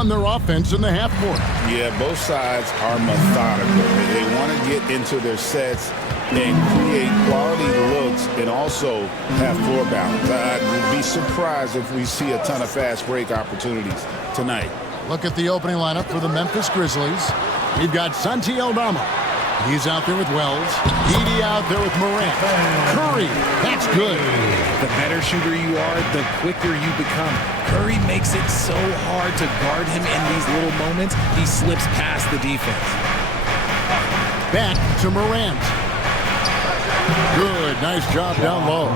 run their offense in the half court. Yeah, both sides are methodical. They want to get into their sets and create quality looks and also have floor balance. I'd be surprised if we see a ton of fast break opportunities tonight. Look at the opening lineup for the Memphis Grizzlies. We've got Santi Aldama. He's out there with Wells. Edey out there with Morant. Curry, that's good. The better shooter you are, the quicker you become. Curry makes it so hard to guard him in these little moments. He slips past the defense. Back to Morant. Good, nice job down low.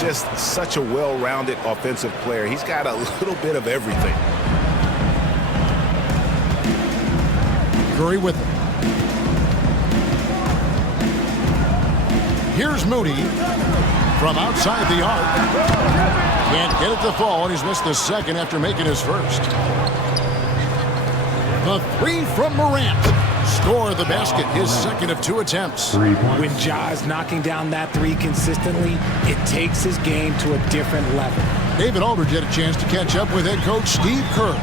Just such a well-rounded offensive player. He's got a little bit of everything. Curry with it. Here's Moody from outside the arc. Can't get it to fall, and he's missed the second after making his first. The three from Morant. Score the basket, his second of 2 attempts. When Ja's knocking down that three consistently, it takes his game to a different level. David Aldridge had a chance to catch up with head coach Steve Kerr.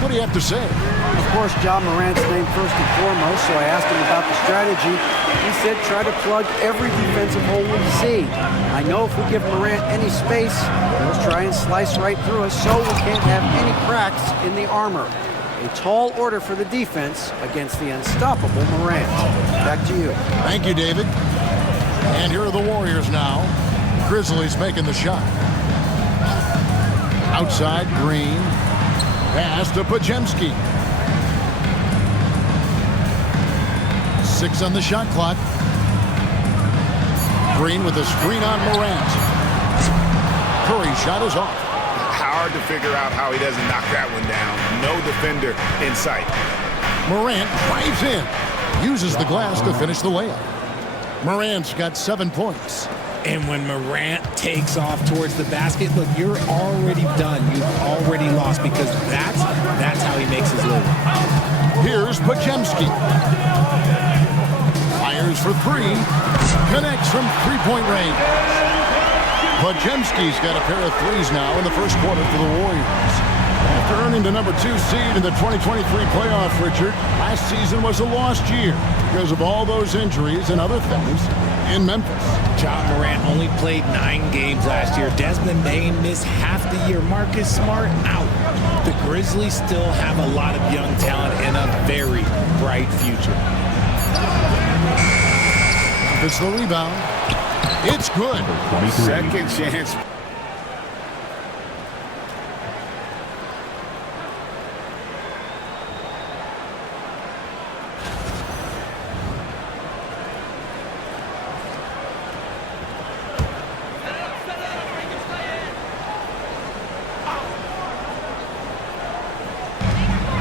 What do you have to say? Of course, Ja Morant's named first and foremost, so I asked him about the strategy. He said try to plug every defensive hole we see. I know if we give Morant any space, he'll try and slice right through us so we can't have any cracks in the armor. A tall order for the defense against the unstoppable Morant. Back to you. Thank you, David. And here are the Warriors now. Grizzlies making the shot. Outside, Green. Pass to Podziemski. 6 on the shot clock. Green with a screen on Morant. Curry shot is off. Hard to figure out how he doesn't knock that one down. No defender in sight. Morant drives in. Uses the glass to finish the layup. Morant's got 7 points. And when Morant takes off towards the basket, look, you're already done. You've already lost because that's how he makes his living. Here's Podziemski. Fires for 3. Connects from three-point range. Podziemski's got a pair of threes now in the first quarter for the Warriors. After earning the number 2 seed in the 2023 playoff, Richard, last season was a lost year because of all those injuries and other things in Memphis. Ja Morant only played 9 games last year. Desmond Bane missed half the year. Marcus Smart out. The Grizzlies still have a lot of young talent and a very bright future. It's the rebound. It's good. Second chance.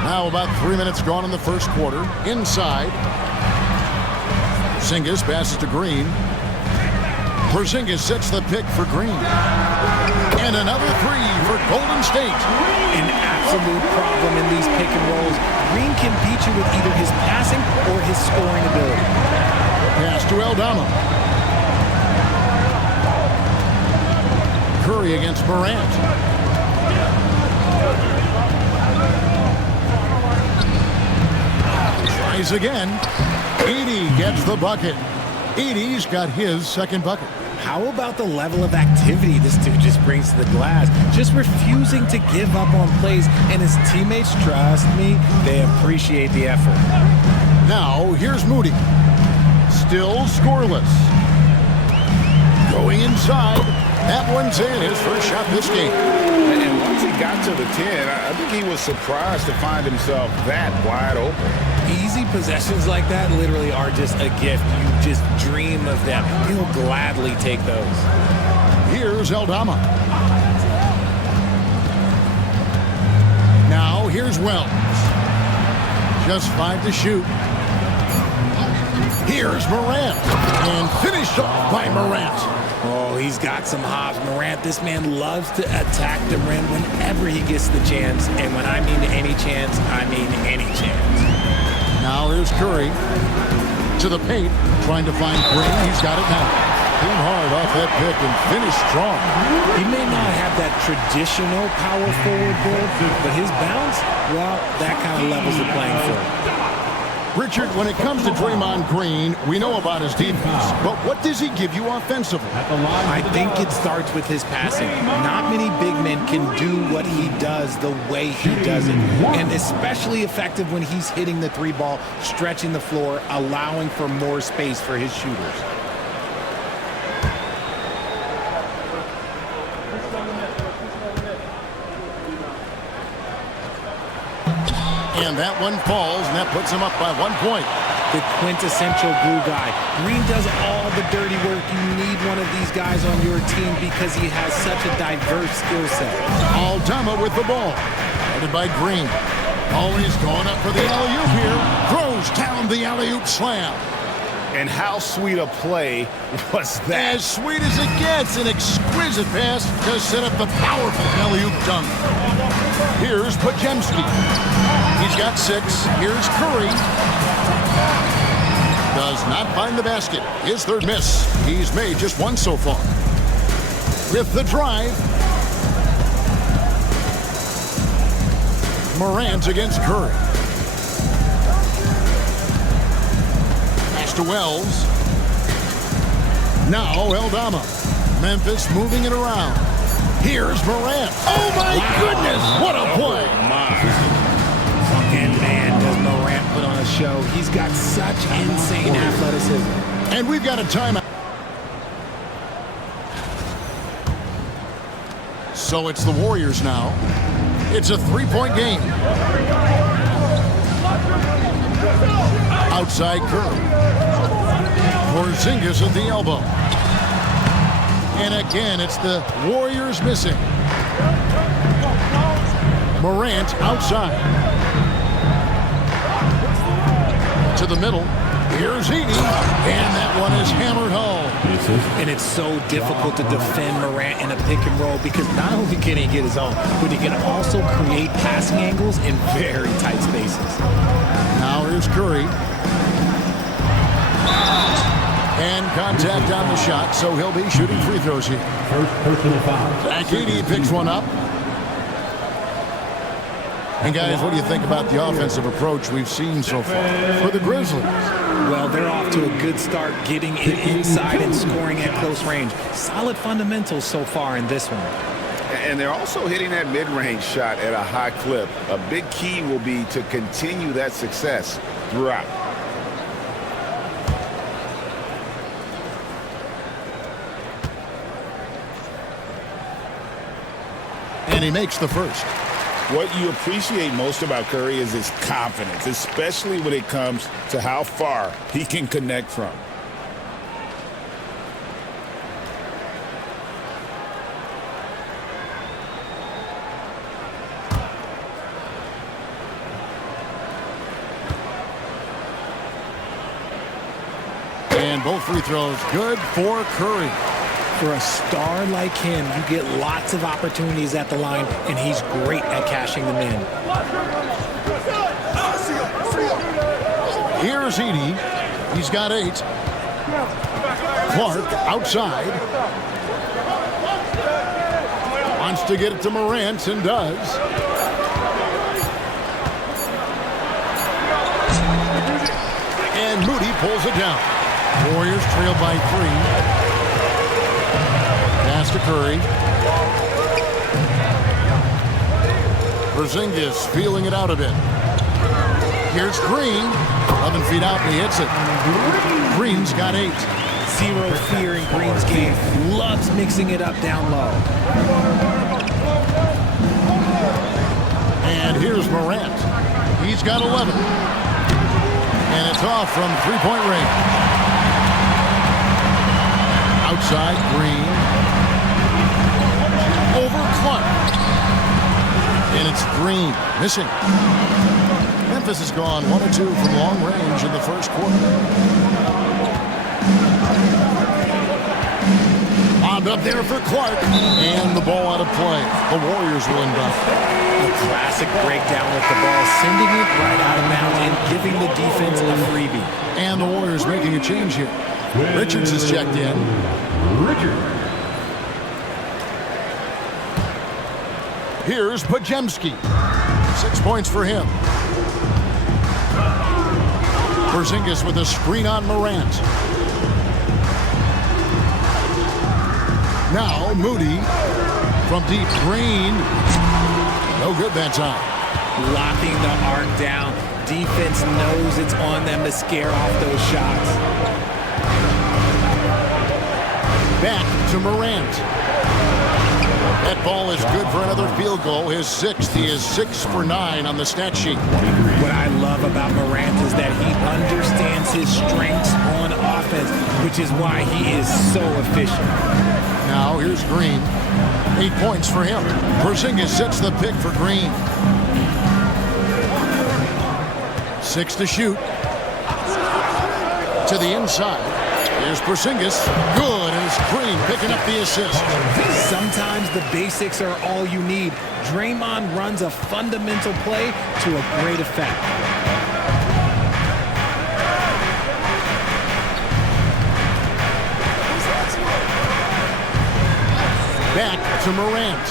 Now about 3 minutes gone in the first quarter. Inside. Porzingis passes to Green. Porzingis sets the pick for Green. And another 3 for Golden State. An absolute problem in these pick and rolls. Green can beat you with either his passing or his scoring ability. Pass to Aldama. Curry against Morant. Tries again. Edey gets the bucket. Edey's got his second bucket. How about the level of activity this dude just brings to the glass? Just refusing to give up on plays, and his teammates, trust me, they appreciate the effort. Now, here's Moody. Still scoreless. Going inside. That one's in. His first shot this game. And once he got to the 10, I think he was surprised to find himself that wide open. Easy possessions like that literally are just a gift. You just dream of them. He'll gladly take those. Here's Aldama. Now here's Wells. Just 5 to shoot. Here's Morant. And finished off by Morant. Oh, he's got some hops. Morant, this man loves to attack the rim whenever he gets the chance. And when I mean any chance, I mean any chance. Now here's Curry to the paint, trying to find Green. He's got it now. came hard off that pick and finished strong. He may not have that traditional power forward build, but his bounce, well, that kind of levels the playing field. Richard, when it comes to Draymond Green, we know about his defense, but what does he give you offensively? I think it starts with his passing. Not many big men can do what he does the way he does it, and especially effective when he's hitting the three ball, stretching the floor, allowing for more space for his shooters. And that one falls, and that puts him up by 1 point. The quintessential glue guy. Green does all the dirty work. You need one of these guys on your team because he has such a diverse skill set. Aldama with the ball. Headed by Green. Always going up for the alley-oop here. Throws down the alley-oop slam. And how sweet a play was that? As sweet as it gets, an exquisite pass to set up the powerful alley-oop dunk. Here's Pajemski. He's got 6. Here's Curry. Does not find the basket. His third miss. He's made just 1 so far. With the drive. Morant against Curry. Pass to Wells. Now Aldama. Memphis moving it around. Here's Morant. Oh, my goodness. What a play. And man, does Morant put on a show. He's got such insane athleticism. And we've got a timeout. So it's the Warriors now. It's a 3-point game. Outside Curry. Porzingis at the elbow. And again, it's the Warriors missing. Morant outside. To the middle. Here's Edey. And that one is hammered home. And it's so difficult to defend Morant in a pick and roll because not only can he get his own, but he can also create passing angles in very tight spaces. Now here's Curry. And contact on the shot, so he'll be shooting free throws here. First personal foul. Zach Edey picks one up. And guys, what do you think about the offensive approach we've seen so far for the Grizzlies? Well, they're off to a good start getting it inside and scoring at close range. Solid fundamentals so far in this one. And they're also hitting that mid-range shot at a high clip. A big key will be to continue that success throughout. And he makes the first. What you appreciate most about Curry is his confidence, especially when it comes to how far he can connect from. And both free throws good for Curry. For a star like him, you get lots of opportunities at the line, and he's great at cashing them in. Here's Edey. He's got 8. Clark outside. Wants to get it to Morant and does. And Moody pulls it down. Warriors trail by 3. Pass to Curry. Porzingis feeling it out a bit. Here's Green. 11 feet out and he hits it. Green's got 8. Zero fear in Green's game. Loves mixing it up down low. And here's Morant. He's got 11. And it's off from 3-point range. Outside Green. Over Clark. And it's Green missing. Memphis has gone 1 of 2 from long range in the first quarter. Bombed up there for Clark. And the ball out of play. The Warriors will inbound. A classic breakdown with the ball, sending it right out of bounds and giving the defense a freebie. And the Warriors making a change here. Richards is checked in. Here's Pajemski. 6 points for him. Porzingis with a screen on Morant. Now Moody from deep. Green. No good that time. Locking the arc down. Defense knows it's on them to scare off those shots. Back to Morant. That ball is good for another field goal. His 6th. He is 6 for 9 on the stat sheet. What I love about Morant is that he understands his strengths on offense, which is why he is so efficient. Now here's Green. 8 points for him. Porzingis sets the pick for Green. 6 to shoot. To the inside. Here's Porzingis. Good, and it's Green picking up the assist. Sometimes the basics are all you need. Draymond runs a fundamental play to a great effect. Back to Morant.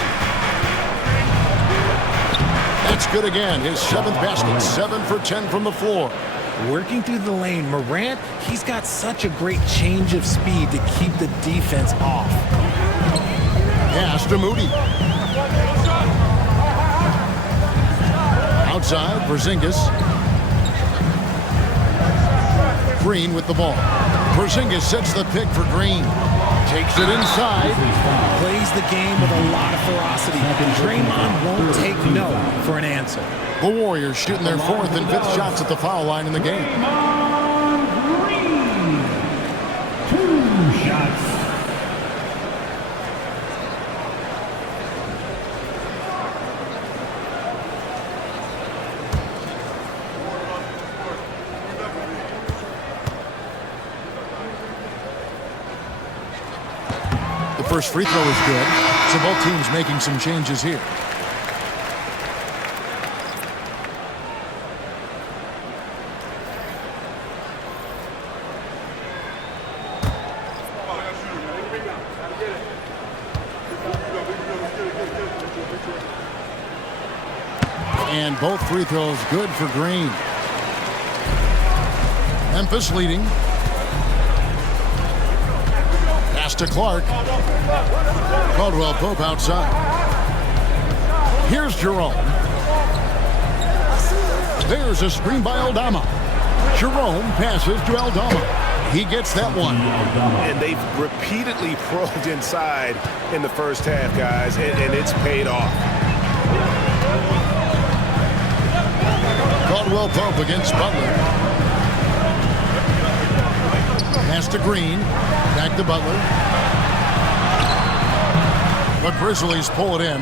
That's good again. His 7th basket. 7 for 10 from the floor. Working through the lane, Morant, he's got such a great change of speed to keep the defense off. Pass to Moody. Outside, Porzingis. Green with the ball. Porzingis sets the pick for Green. Takes it inside. Plays the game with a lot of ferocity. Draymond won't take no for an answer. The Warriors shooting their 4th and 5th shots at the foul line in the game. Green. 2 shots. The first free throw is good, so both teams making some changes here. And both free throws good for Green. Memphis leading. Pass to Clark. Caldwell Pope outside. Here's Jerome. There's a screen by Aldama. Jerome passes to Aldama. He gets that one. And they've repeatedly probed inside in the first half, guys, and it's paid off. Caldwell Pope against Butler. Pass to Green. Back to Butler. The Grizzlies pull it in.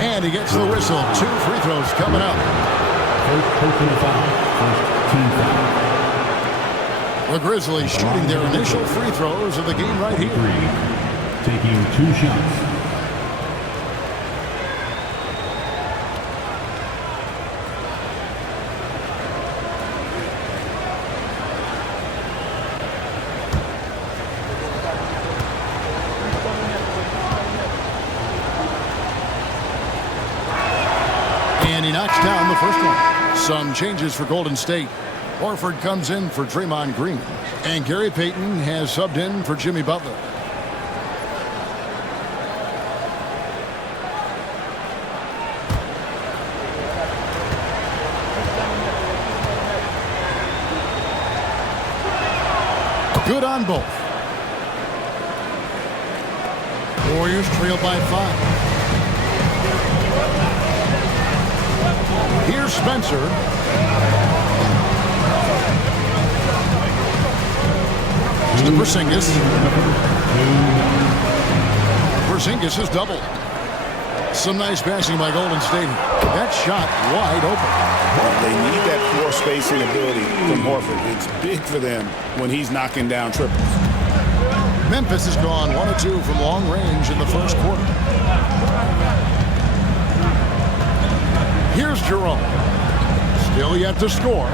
And he gets the whistle. 2 free throws coming up. First personal foul. First team foul. The Grizzlies shooting their initial free throws of the game right here. Taking 2 shots. And he knocks down the first one. Some changes for Golden State. Horford comes in for Draymond Green. And Gary Payton has subbed in for Jimmy Butler. Good on both. Warriors trail by 5. Here's Spencer. To Porzingis. Porzingis is doubled. Some nice passing by Golden State. That shot wide open. They need that floor spacing ability from Horford. It's big for them when he's knocking down triples. Memphis has gone 1 of 2 from long range in the first quarter. Here's Jerome. Still yet to score.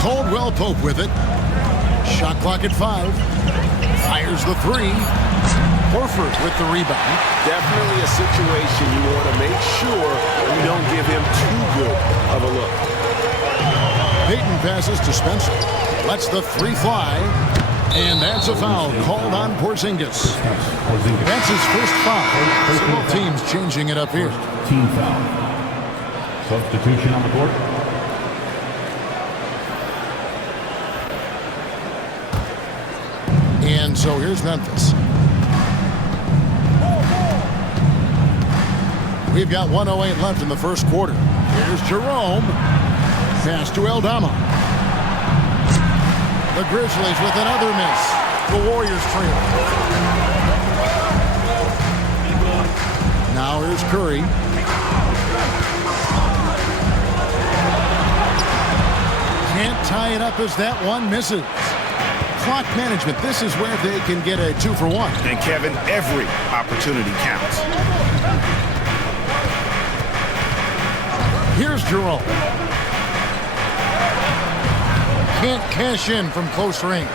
Caldwell Pope with it. Shot clock at 5. Fires the 3. Horford with the rebound. Definitely a situation you want to make sure you don't give him too good of a look. Payton passes to Spencer. Lets the 3 fly. And that's a foul called on Porzingis. That's his first foul. Several teams changing it up here. Team foul. Substitution on the court. And so here's Memphis. We've got 1:08 left in the first quarter. Here's Jerome. Pass to Eldama. The Grizzlies with another miss. The Warriors trail. Now here's Curry. Can't tie it up as that one misses. Clock management. This is where they can get a 2-for-1. And Kevin, every opportunity counts. Here's Jerome. Can't cash in from close range.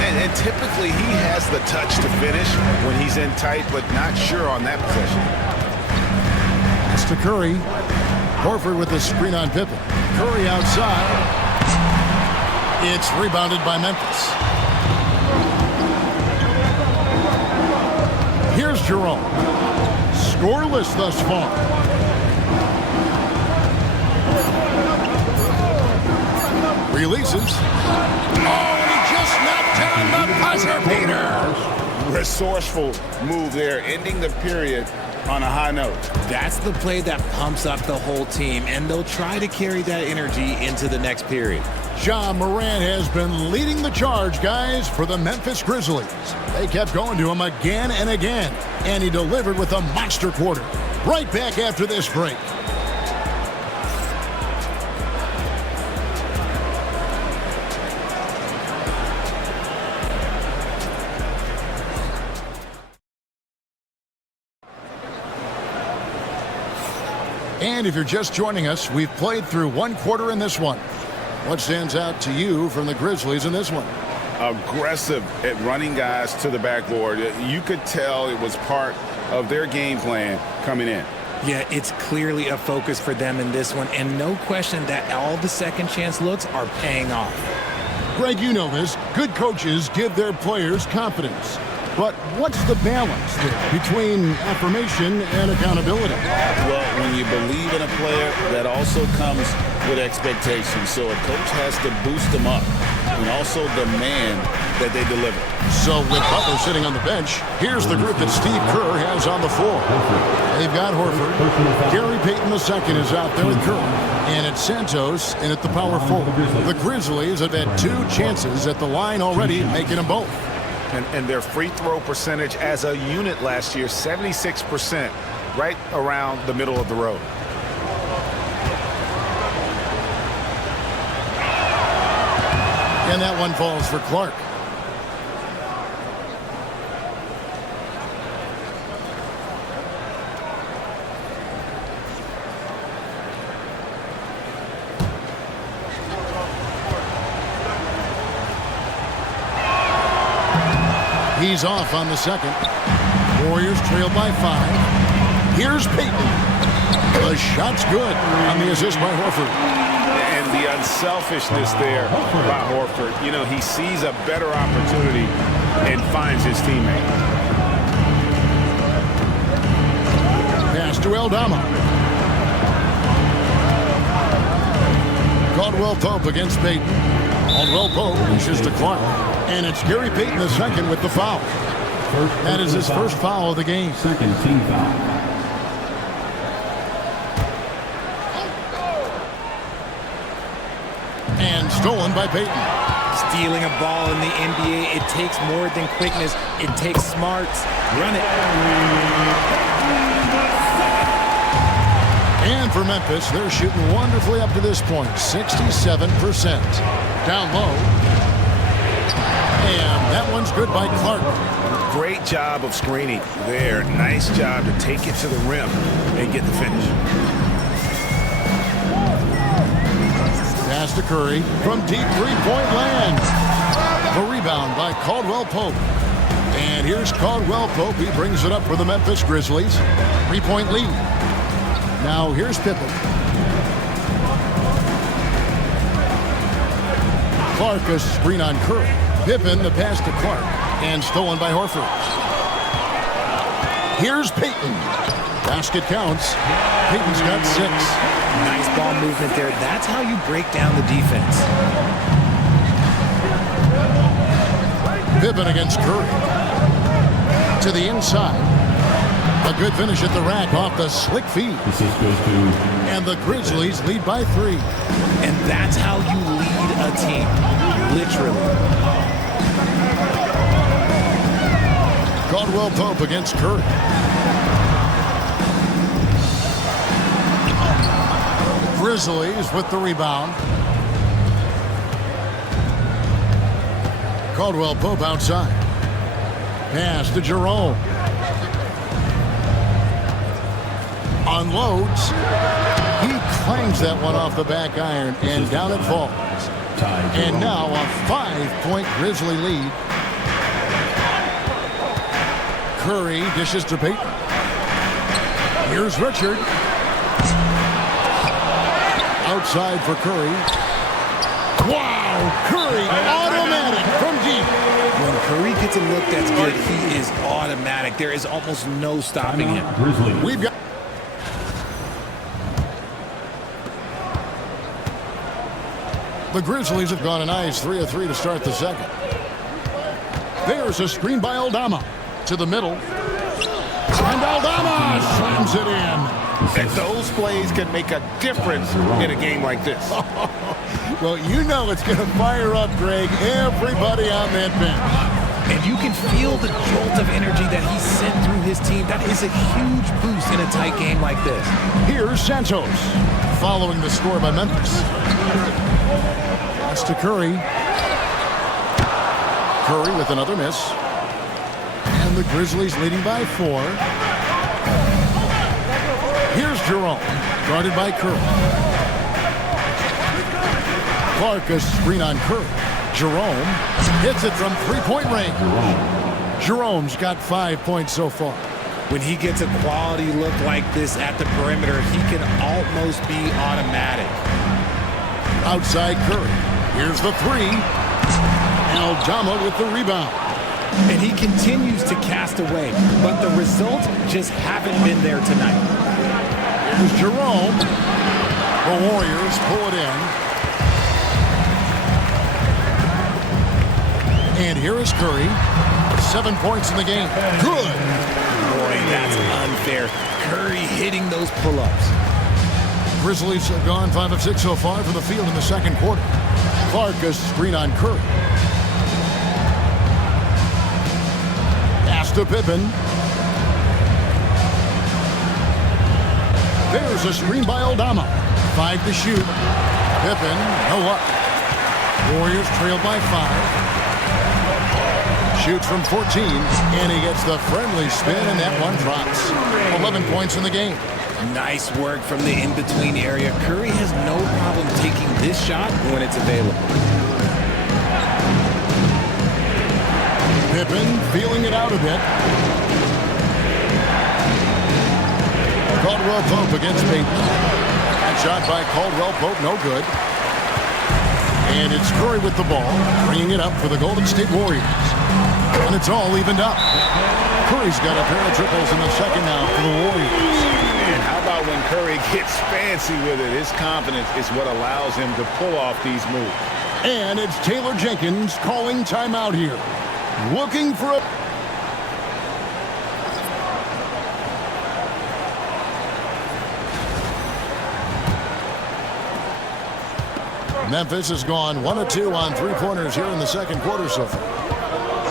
And typically he has the touch to finish when he's in tight, but not sure on that possession. It's to Curry. Horford with the screen on Pippen. Curry outside. It's rebounded by Memphis. Here's Jerome. Scoreless thus far. Releases. Oh, and he just knocked down the buzzer beater. Resourceful move there, ending the period on a high note. That's the play that pumps up the whole team, and they'll try to carry that energy into the next period. Ja Morant has been leading the charge, guys, for the Memphis Grizzlies. They kept going to him again and again, and he delivered with a monster quarter. Right back after this break. And if you're just joining us, we've played through one quarter in this one. What stands out to you from the Grizzlies in this one? Aggressive at running guys to the backboard. You could tell it was part of their game plan coming in. Yeah, it's clearly a focus for them in this one, and no question that all the second chance looks are paying off. Greg, you know this. Good coaches give their players confidence. But what's the balance there between affirmation and accountability? Well, when you believe in a player, that also comes with expectations. So a coach has to boost them up and also demand that they deliver. So with Butler sitting on the bench, here's the group that Steve Kerr has on the floor. They've got Horford. Gary Payton II is out there with Kerr. And it's Santos in at the power forward. The Grizzlies have had 2 chances at the line already, making them both. And their free throw percentage as a unit last year, 76%, right around the middle of the road. And that one falls for Clark. He's off on the second. Warriors trail by 5. Here's Payton. The shot's good on the assist by Horford. And the unselfishness there by Horford. You know, he sees a better opportunity and finds his teammate. Pass to Eldama. Caldwell Pope against Payton. Caldwell Pope pushes to Clark. And it's Gary Payton II with the foul. That is his first foul of the game. Second team foul. And stolen by Payton. Stealing a ball in the NBA, it takes more than quickness. It takes smarts. Run it. And for Memphis, they're shooting wonderfully up to this point, 67%. Down low. And That one's good by Clark. Great job of screening there. Nice job to take it to the rim and get the finish. Pass to Curry from deep three-point land. A rebound by Caldwell Pope. And here's Caldwell Pope. He brings it up for the Memphis Grizzlies. 3-point lead. Now here's Pippen. Clark a screen on Curry. Pippen the pass to Clark. And stolen by Horford. Here's Payton. Basket counts. Payton's got 6. Nice ball movement there. That's how you break down the defense. Pippen against Curry. To the inside. A good finish at the rack off the slick feed. And the Grizzlies lead by 3. And that's how you lead a team. Literally. Caldwell Pope against Curry. Grizzlies with the rebound. Caldwell Pope outside. Pass to Jerome. Unloads. He clangs that one off the back iron, and down it falls. And now a 5-point Grizzly lead. Curry dishes to Payton. Here's Richard. Outside for Curry. Wow! Curry automatic from deep. When Curry gets a look that's good, he is automatic. There is almost no stopping him. We've got the Grizzlies have gone a nice 3 of 3 to start the second. There's a screen by Aldama to the middle. And Aldama slams it in. And those plays can make a difference in a game like this. Well, you know it's going to fire up, Greg, everybody on that bench. And you can feel the jolt of energy that he sent through his team. That is a huge boost in a tight game like this. Here's Santos following the score by Memphis. Pass to Curry. Curry with another miss. And the Grizzlies leading by 4. Here's Jerome, guarded by Curry. Clark a screen on Curry. Jerome hits it from 3-point range. Jerome's got 5 points so far. When he gets a quality look like this at the perimeter, he can almost be automatic. Outside Curry. Here's the 3. Aldama with the rebound. And he continues to cast away, but the results just haven't been there tonight. Here's Jerome. The Warriors pull it in. And here is Curry. 7 points in the game. Good. Boy, that's unfair. Curry hitting those pull-ups. Grizzlies have gone 5 of 6 so far from the field in the second quarter. Clark a screen on Curry. Pass to Pippen. There's a screen by Aldama. 5 to shoot. Pippen, no luck. Warriors trailed by 5. Shoots from 14, and he gets the friendly spin, and that one drops. 11 points in the game. Nice work from the in-between area. Curry has no problem taking this shot when it's available. Pippen feeling it out a bit. Caldwell Pope against Payton. That shot by Caldwell Pope, no good. And it's Curry with the ball, bringing it up for the Golden State Warriors. And it's all evened up. Curry's got a pair of triples in the second now for the Warriors. And how about when Curry gets fancy with it? His confidence is what allows him to pull off these moves. And it's Taylor Jenkins calling timeout here. Looking for a... Memphis has gone 1 of 2 on 3-pointers here in the second quarter so far.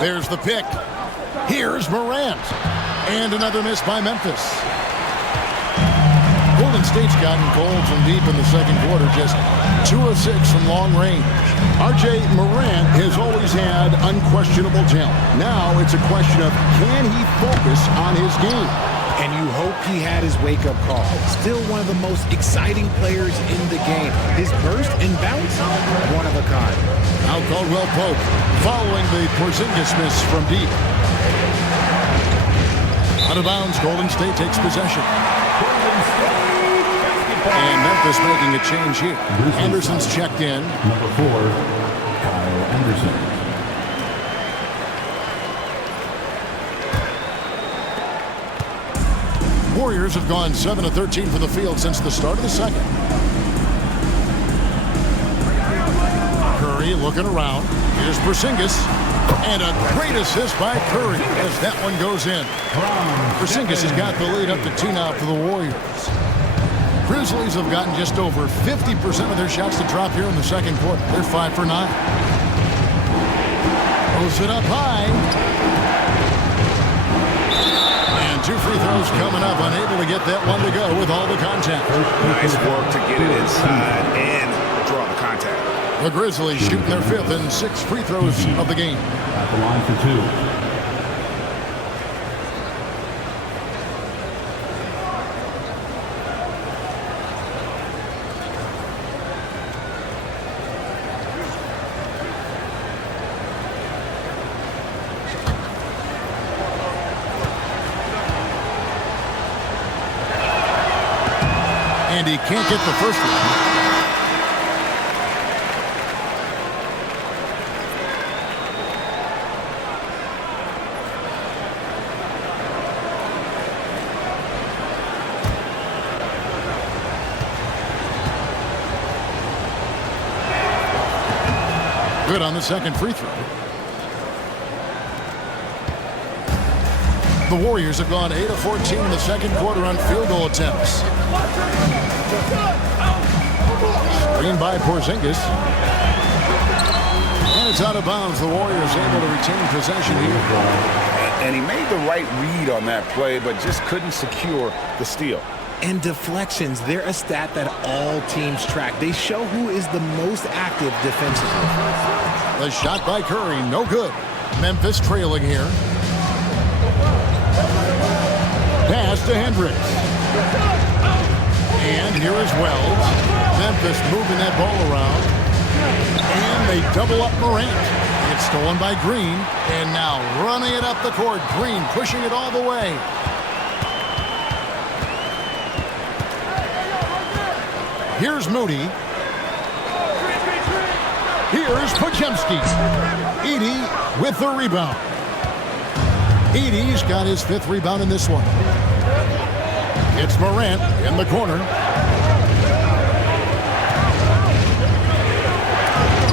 There's the pick. Here's Morant. And another miss by Memphis. Golden State State's gotten cold from deep in the second quarter, just 2 of 6 from long range. R.J. Morant has always had unquestionable talent. Now it's a question of can he focus on his game? And you hope he had his wake-up call. Still one of the most exciting players in the game. His burst and bounce, one of a kind. Now Caldwell Pope following the Porzingis miss from deep. Out of bounds, Golden State takes possession. And Memphis making a change here. Anderson's checked in. Number 4, Kyle Anderson. Warriors have gone 7 of 13 for the field since the start of the second. Curry looking around. Here's Porzingis. And a great assist by Curry as that one goes in. Porzingis has got the lead up to 2 now for the Warriors. Grizzlies have gotten just over 50% of their shots to drop here in the second quarter. They're 5 for 9. Throws it up high. And 2 free throws coming up. Unable to get that one to go with all the contact. Nice work to get it inside and draw the contact. The Grizzlies shooting their 5th and 6th free throws of the game. At the line for 2. And he can't get the first one. Good on the second free throw. The Warriors have gone 8 of 14 in the second quarter on field goal attempts. Screen by Porzingis. And it's out of bounds. The Warriors able to retain possession here. And he made the right read on that play, but just couldn't secure the steal. And deflections, they're a stat that all teams track. They show who is the most active defensively. The shot by Curry, no good. Memphis trailing here. Pass to Hendricks. And here is Wells. Memphis moving that ball around. And they double up Morant. It's stolen by Green. And now running it up the court. Green pushing it all the way. Here's Moody. Here's Podziemski. Edey with the rebound. Edey's got his 5th rebound in this one. It's Morant in the corner.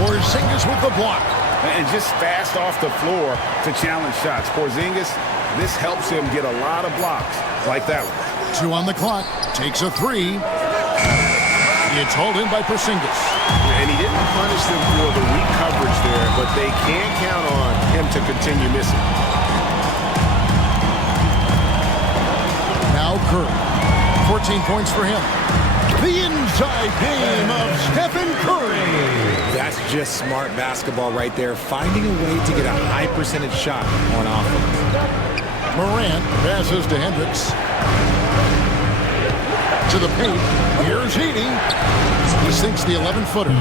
Porzingis with the block. And just fast off the floor to challenge shots. Porzingis, this helps him get a lot of blocks like that one. 2 on the clock. Takes a 3. It's hauled in by Porzingis. And he didn't punish them for the weak coverage there, but they can count on him to continue missing. Now Curry. 14 points for him. The inside game of Stephen Curry. That's just smart basketball right there, finding a way to get a high percentage shot on offense. Morant passes to Hendricks. To the paint. Here's Edey. He sinks the 11-footer.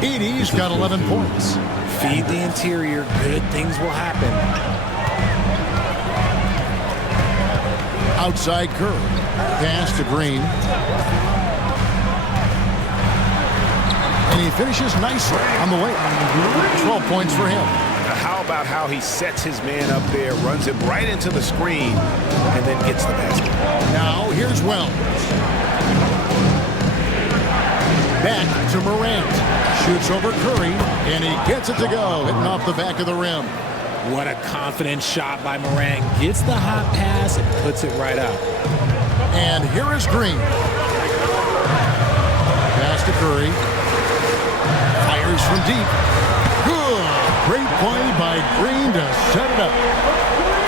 Edey's got 11 points. Feed the interior. Good things will happen. Outside Curry. Pass to Green. And he finishes nicely on the way. 12 points for him. How about how he sets his man up there, runs him right into the screen, and then gets the basket. Now here's Wells. Back to Morant. Shoots over Curry, and he gets it to go, hitting off the back of the rim. What a confident shot by Morant. Gets the hot pass and puts it right up. And here is Green. Pass to Curry. Fires from deep. Good. Great play by Green to set it up.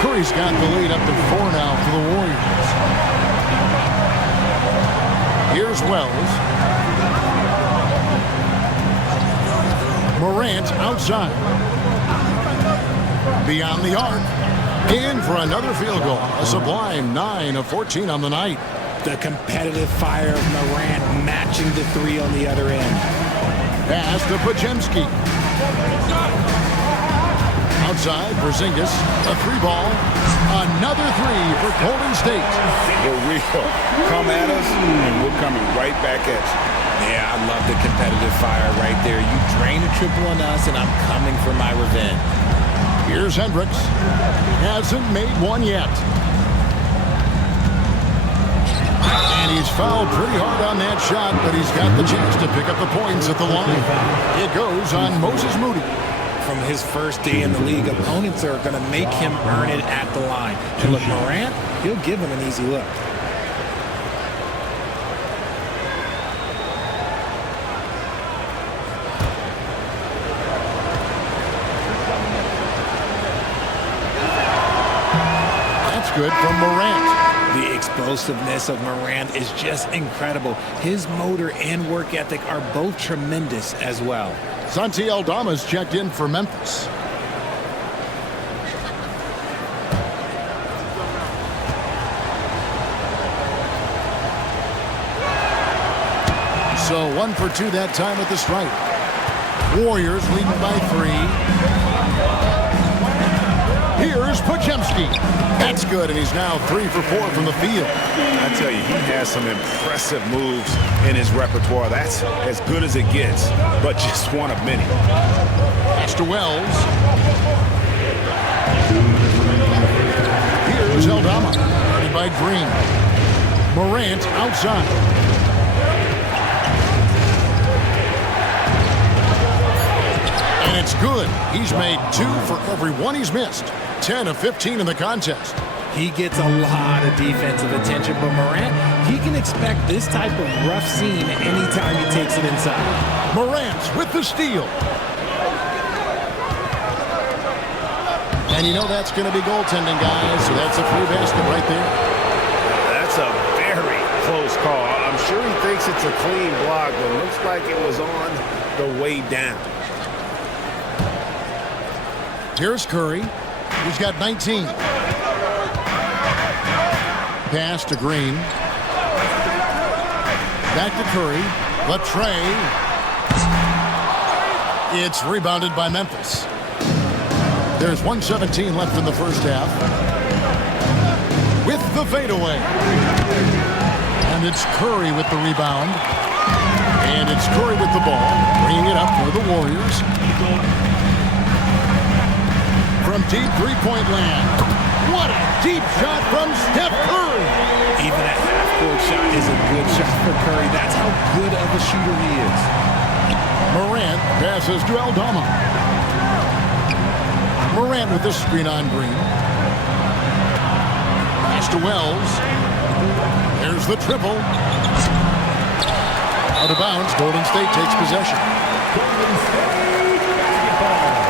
Curry's got the lead up to 4 now for the Warriors. Here's Wells. Morant outside. Beyond the arc. In for another field goal. A sublime 9 of 14 on the night. The competitive fire of Morant matching the three on the other end. Pass to Podziemski. Outside, Porzingis. A three ball. Another three for Golden State. We'll come at us, and we're coming right back at you. Yeah, I love the competitive fire right there. You drain a triple on us, and I'm coming for my revenge. Here's Hendricks. Hasn't made one yet. And he's fouled pretty hard on that shot, but he's got the chance to pick up the points at the line. It goes on Moses Moody. From his first day in the league, opponents are going to make him earn it at the line. And look, Morant, he'll give him an easy look. That's good from Morant. The explosiveness of Morant is just incredible. His motor and work ethic are both tremendous as well. Santi Aldama's checked in for Memphis. So 1 for 2 that time at the stripe. Warriors leading by 3. Here's Podziemski. That's good, and he's now 3 for 4 from the field. I tell you, he has some impressive moves in his repertoire. That's as good as it gets, but just one of many. Pass to Wells. Here's Aldama, guarded by Green. Morant outside. And it's good. He's made 2 for every one he's missed. 10 of 15 in the contest. He gets a lot of defensive attention, but Morant, he can expect this type of rough scene anytime he takes it inside. Morant with the steal. And you know that's going to be goaltending, guys, so that's a free basket right there. That's a very close call. I'm sure he thinks it's a clean block, but it looks like it was on the way down. Here's Curry. He's got 19. Pass to Green. Back to Curry. Latrey. It's rebounded by Memphis. There's 1:17 left in the first half. With the fadeaway. And it's Curry with the rebound. And it's Curry with the ball. Bringing it up for the Warriors. From deep three-point land. What a deep shot from Steph Curry. Even a half-court shot is a good shot for Curry. That's how good of a shooter he is. Morant passes to Aldama. Morant with the screen on Green. Pass to Wells. There's the triple. Out of bounds, Golden State takes possession. Golden State basketball.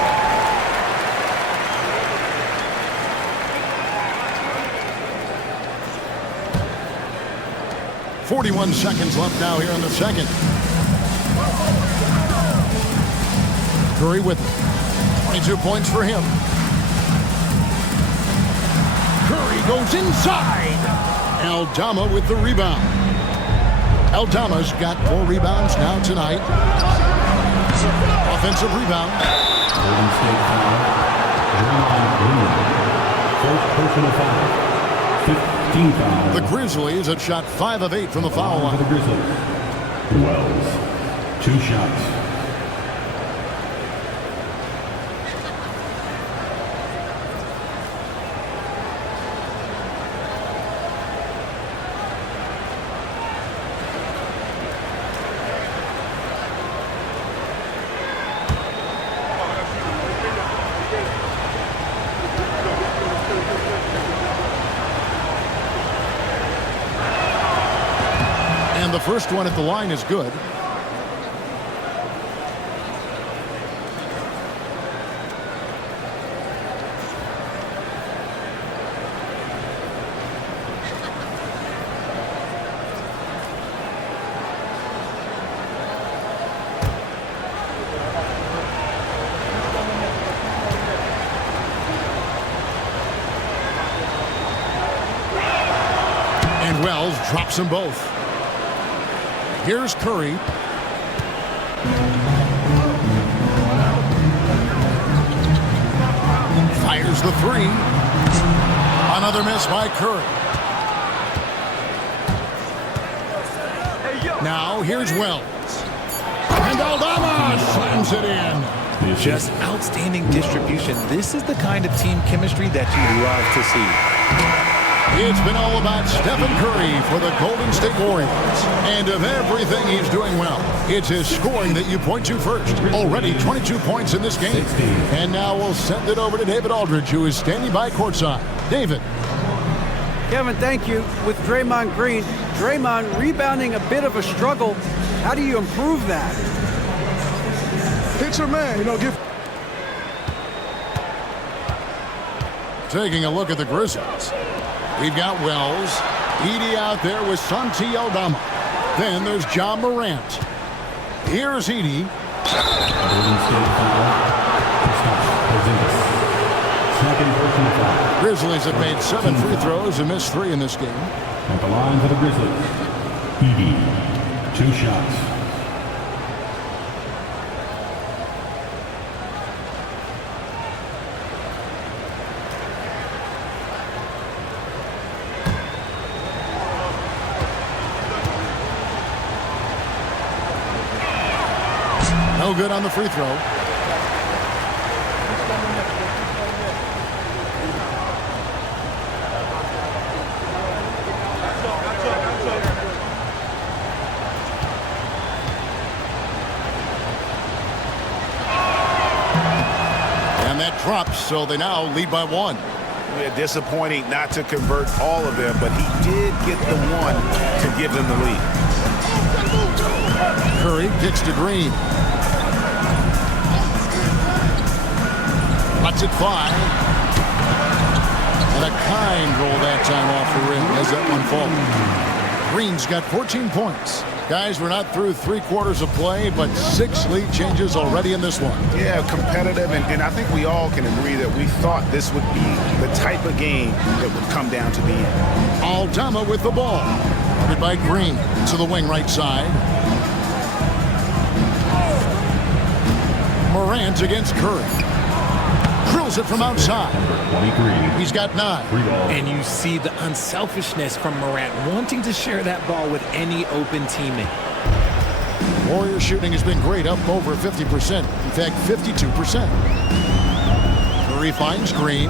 41 seconds left now here in the second. Curry with it. 22 points for him. Curry goes inside. Aldama with the rebound. Aldama's got 4 rebounds now tonight. Offensive rebound. Golden State foul. Draymond Green. First personal foul. 15 foul. The Grizzlies had shot 5 of 8 from the foul line. For the Grizzlies. Wells. 2 shots. The first one at the line is good. Wells drops them both. Here's Curry. Fires the three. Another miss by Curry. Now here's Wells. And Aldama slams it in. Just outstanding distribution. This is the kind of team chemistry that you love to see. It's been all about Stephen Curry for the Golden State Warriors. And of everything he's doing well, it's his scoring that you point to first. Already 22 points in this game. And now we'll send it over to David Aldridge, who is standing by courtside. David. Kevin, thank you. With Draymond Green, Draymond rebounding a bit of a struggle. How do you improve that? Hit your man, give. Taking a look at the Grizzlies. We've got Wells. Edey out there with Santi Aldama. Then there's John Morant. Here's Edey. Grizzlies have made 7 free throws and missed 3 in this game. At the line for the Grizzlies, Edey, 2 shots. No good on the free throw. And that drops, so they now lead by 1. Yeah, disappointing not to convert all of them, but he did get the one to give them the lead. Curry kicks to Green. Lets it fly. And a kind roll that time off the rim as that one falls. Green's got 14 points. Guys, we're not through 3 quarters of play, but 6 lead changes already in this one. Yeah, competitive, and I think we all can agree that we thought this would be the type of game that would come down to the end. Aldama with the ball. Guarded by Green to the wing right side. Morant against Curry. Drills it from outside. He's got 9. And you see the unselfishness from Morant wanting to share that ball with any open teammate. Warrior shooting has been great, up over 50%. In fact, 52%. Curry finds Green.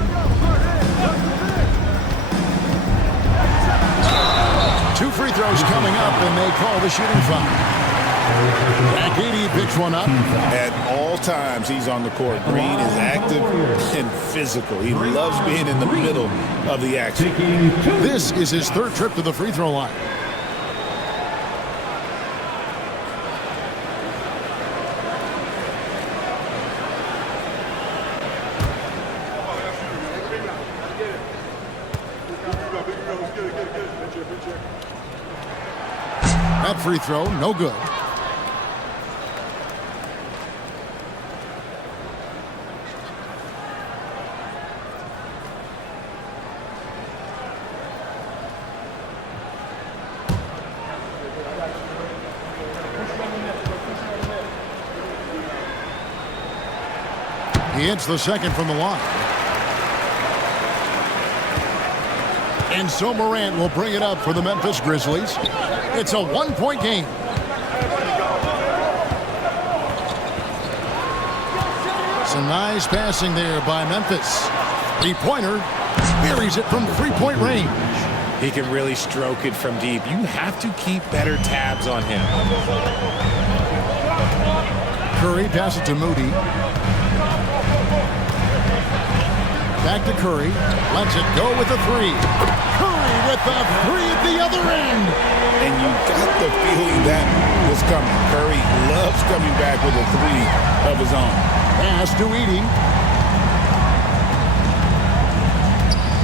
2 free throws coming up, and they call the shooting foul. Edey picks one up. At all times, he's on the court. Green is active and physical. He loves being in the middle of the action. This is his 3rd trip to the free throw line. That free throw, no good. He hits the second from the line. And so Morant will bring it up for the Memphis Grizzlies. It's a 1-point game. Some nice passing there by Memphis. 3-pointer. Buries it from 3-point range. He can really stroke it from deep. You have to keep better tabs on him. Curry passes it to Moody. Back to Curry. Lets it go with a 3. Curry with the 3 at the other end. And you got the feeling that was coming. Curry loves coming back with a 3 of his own. Pass to Edey.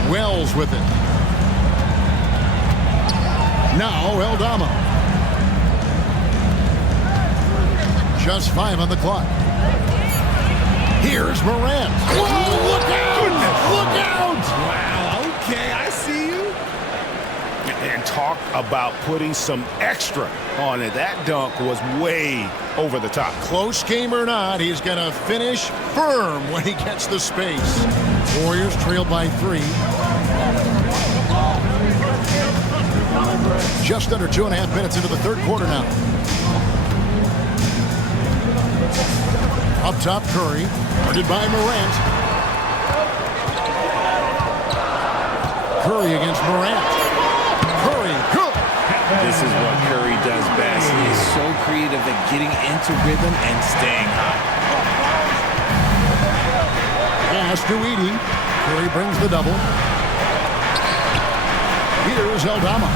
Wells with it. Now Aldama. Just 5 on the clock. Here's Morant. Whoa, look out! Look out! Wow, okay, I see you. And talk about putting some extra on it. That dunk was way over the top. Close game or not, he's going to finish firm when he gets the space. Warriors trail by 3. Just under 2.5 minutes into the third quarter now. Up top, Curry. Guarded by Morant. Curry against Morant. Curry, good. This is what Curry does best. He is so creative at getting into rhythm and staying hot. Pass to Edey. Curry brings the double. Here's Aldama.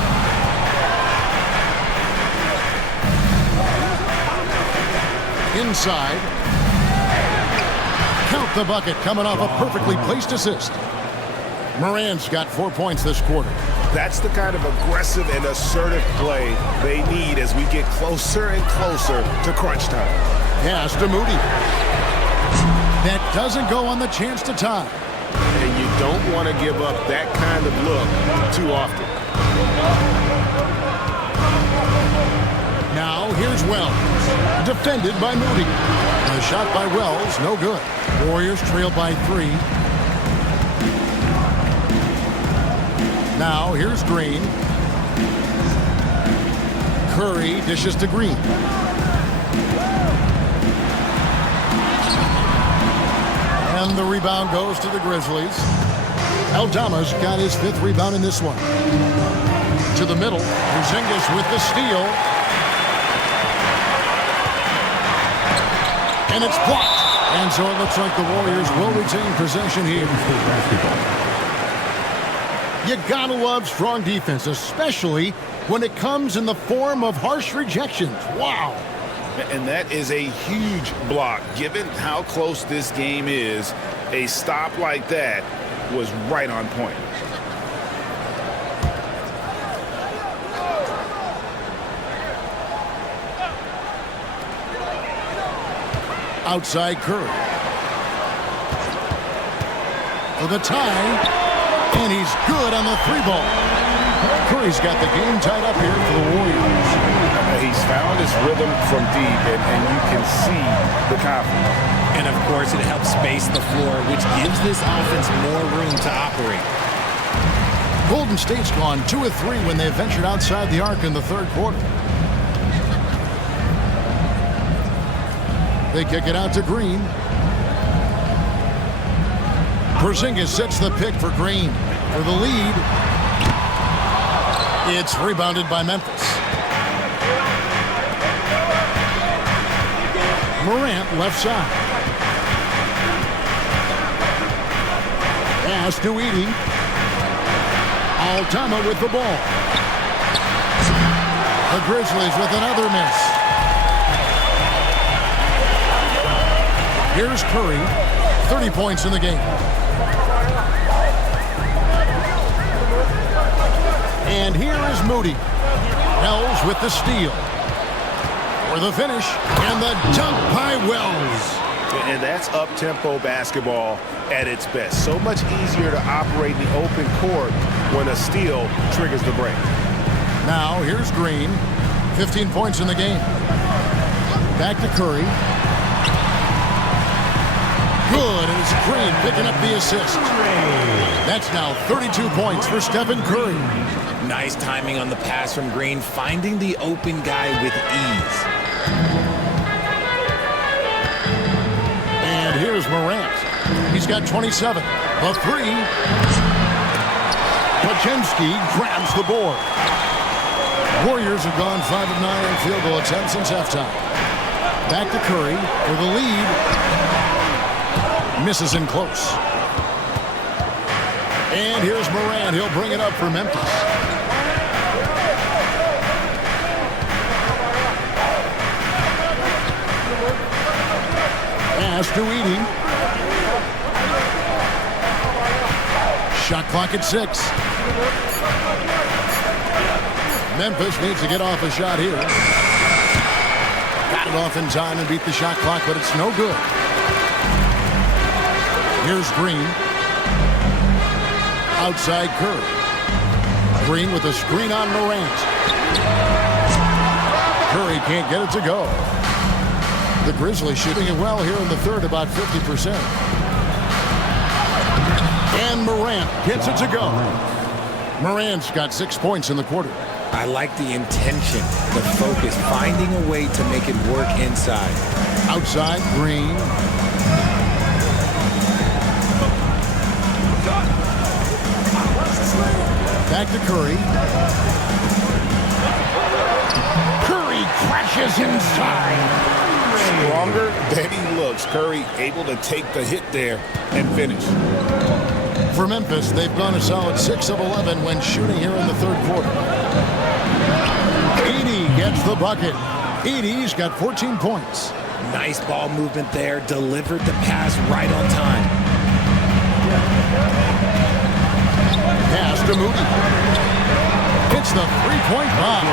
Inside. Count the bucket coming off a perfectly placed assist. Morant's got 4 points this quarter. That's the kind of aggressive and assertive play they need as we get closer and closer to crunch time. Pass to Moody. That doesn't go on the chance to tie. And you don't want to give up that kind of look too often. Now here's Wells. Defended by Moody. A shot by Wells, no good. Warriors trail by 3. Now here's Green. Curry dishes to Green. And the rebound goes to the Grizzlies. Aldama's got his 5th rebound in this one. To the middle. Porzingis with the steal. And it's blocked. And so it looks like the Warriors will retain possession here. You gotta love strong defense, especially when it comes in the form of harsh rejections. Wow. And that is a huge block. Given how close this game is, a stop like that was right on point. Outside Curry. For the tie. And he's good on the 3-ball. Curry's got the game tied up here for the Warriors. He's found his rhythm from deep, and you can see the confidence. And, of course, it helps space the floor, which gives this offense more room to operate. Golden State's gone 2 of 3 when they ventured outside the arc in the third quarter. They kick it out to Green. Porzingis sets the pick for Green. For the lead. It's rebounded by Memphis. Morant left side. Pass to Edey. Aldama with the ball. The Grizzlies with another miss. Here's Curry. 30 points in the game. And here is Moody. Wells with the steal. For the finish. And the dunk by Wells. And that's up-tempo basketball at its best. So much easier to operate the open court when a steal triggers the break. Now here's Green. 15 points in the game. Back to Curry. Good, and it's Green picking up the assist. That's now 32 points for Stephen Curry. Nice timing on the pass from Green, finding the open guy with ease. And here's Morant. He's got 27. The 3. Podziemski grabs the board. Warriors have gone 5 of 9 in field goal attempts since halftime. Back to Curry for the lead. Misses in close. And here's Morant. He'll bring it up for Memphis. Pass to Edey. Shot clock at 6. Memphis needs to get off a shot here. Got it off in time and beat the shot clock, but it's no good. Here's Green. Outside Curry. Green with a screen on Morant. Curry can't get it to go. The Grizzlies shooting it well here in the third, about 50%. And Morant gets it to go. Morant's got 6 points in the quarter. I like the intention, the focus, finding a way to make it work inside. Outside, Green. Back to Curry. Curry crashes inside. Stronger than he looks. Curry able to take the hit there and finish. For Memphis, they've gone a solid 6 of 11 when shooting here in the third quarter. Edey gets the bucket. Edey's got 14 points. Nice ball movement there. Delivered the pass right on time. Pass to Moody. Hits the three-point bomb.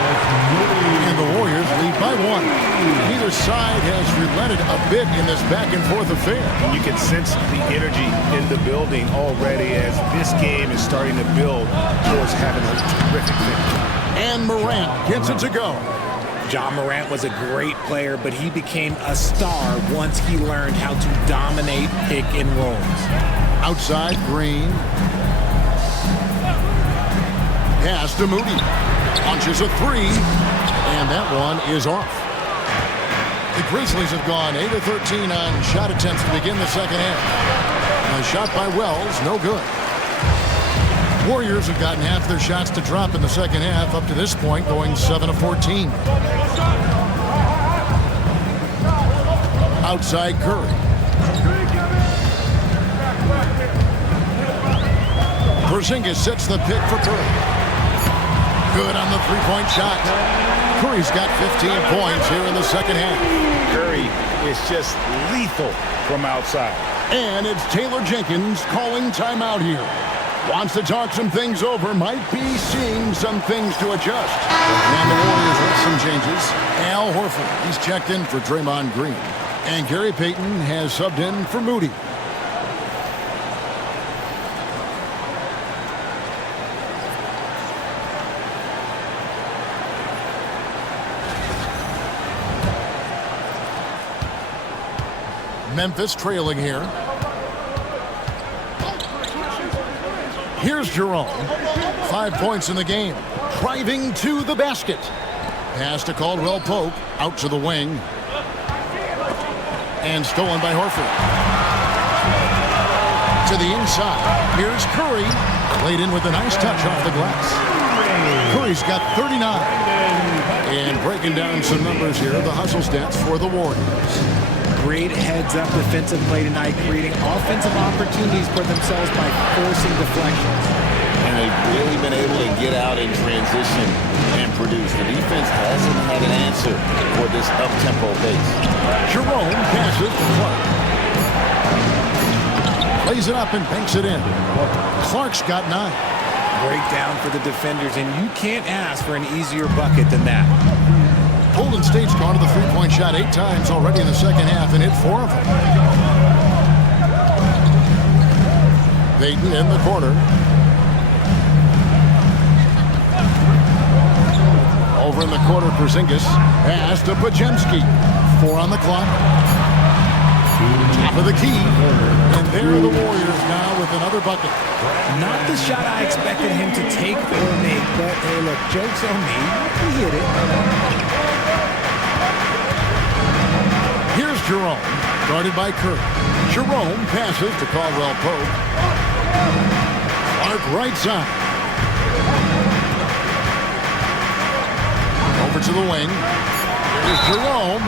And the Warriors lead by 1. Neither side has relented a bit in this back-and-forth affair. You can sense the energy in the building already as this game is starting to build towards having a terrific finish. And Morant gets it to go. Ja Morant was a great player, but he became a star once he learned how to dominate pick and rolls. Outside, Green. Pass to Moody. Punches a three. And that one is off. The Grizzlies have gone 8 of 13 on shot attempts to begin the second half. A shot by Wells, no good. Warriors have gotten half their shots to drop in the second half up to this point, going 7 of 14. Outside Curry. Porzingis sets the pick for Curry. Good on the three-point shot. Curry's got 15 points here in the second half. Curry is just lethal from outside. And it's Taylor Jenkins calling timeout here. Wants to talk some things over, might be seeing some things to adjust. And the Warriors with some changes. Al Horford, he's checked in for Draymond Green. And Gary Payton has subbed in for Moody. Memphis trailing here. Here's Jerome. 5 points in the game. Driving to the basket. Pass to Caldwell Pope. Out to the wing. And stolen by Horford. To the inside. Here's Curry. Laid in with a nice touch off the glass. Curry's got 39. And breaking down some numbers here, the hustle stats for the Warriors. Great heads-up defensive play tonight, creating offensive opportunities for themselves by forcing deflections. And they've really been able to get out in transition and produce. The defense hasn't had an answer for this up-tempo pace. Jerome passes to Clark. Plays it up and banks it in. Clark's got 9. Breakdown for the defenders, and you can't ask for an easier bucket than that. Golden State's gone to the three-point shot 8 times already in the second half and hit 4 of them. Payton in the corner. Over in the corner, Porzingis. Pass to Podziemski. 4 on the clock. Top of the key. And there are the Warriors now with another bucket. Not the shot I expected him to take or make, but hey, look, joke's on me. He hit it. Here's Jerome, guarded by Curry. Jerome passes to Caldwell Pope. Clark right side. Over to the wing. Here's Jerome.